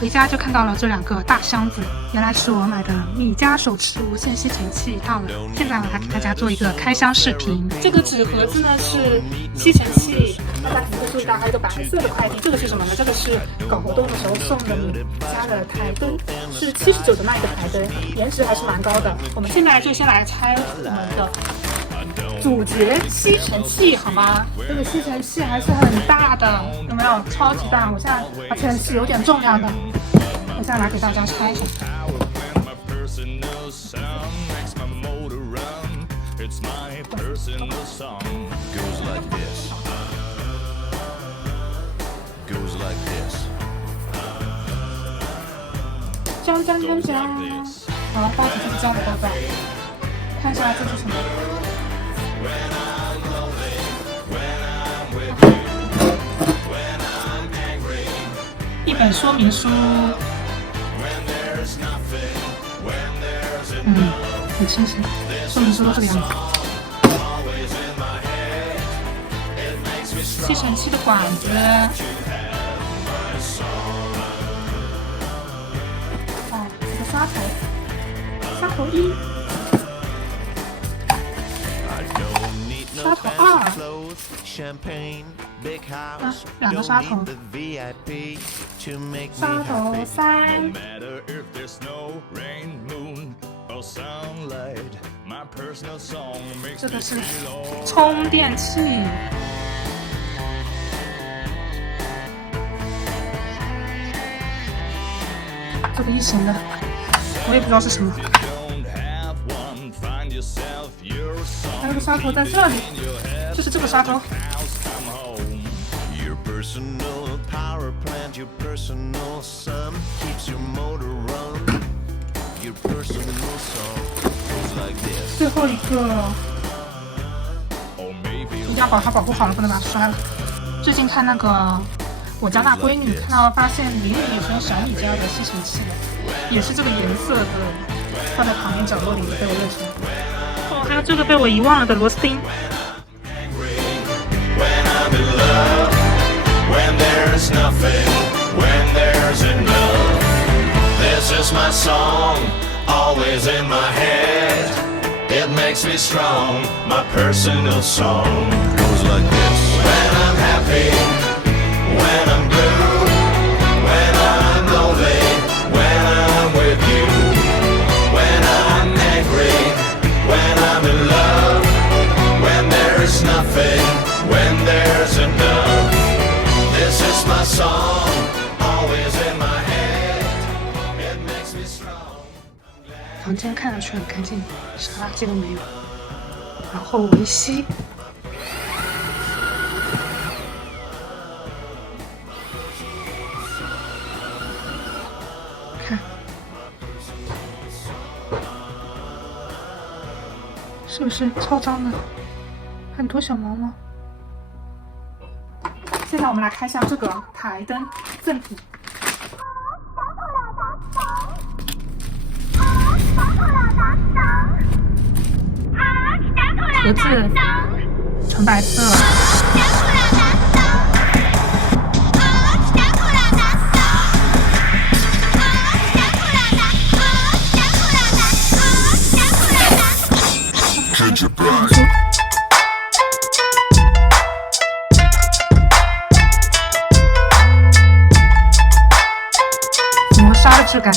回家就看到了这2个大箱子，原来是我买的米家手持无线吸尘器套了。现在我来给大家做一个开箱视频。这个纸盒子呢是吸尘器，大家可能会注意到还有个白色的快递，这个是什么呢？这个是搞活动的时候送的米家的台灯，是79的那个台灯，颜值还是蛮高的。我们现在就先来拆我们的主角吸尘器好吗？这个吸尘器还是很大的，有没有？超级大！我现在而且是有点重量的，我现在来给大家拆一下。锵锵锵锵！好，包子就是这样的包装，看一下这是什么。一本说明书，很清晰，说明书都这个样子。吸尘器的管子，这个刷头，刷头1，刷头2，2个刷头，刷头3，这个是充电器，这个1型的，我也不知道是什么。还有个刷头在这里，就是这个刷头。最后一个，一定要把它保护好了，不能把它摔了。最近看那个我家大闺女，看到发现里面也是用小米家的吸尘器的，也是这个颜色的，放在旁边角落里被我认出来。哦，还有这个被我遗忘了的螺丝钉。It makes me strong, my personal song goes like this. When I'm happy, when I'm blue, when I'm lonely, when I'm with you, when I'm angry, when I'm in love, when there is nothing, when there's enough. This is my song, always in my head. It makes me strong. 房间看上去很干净，啥垃圾都没有。然后维吸，看，是不是超脏的？很多小毛毛。现在我们来开箱这个台灯赠品。盒子纯白色，磨砂的质感。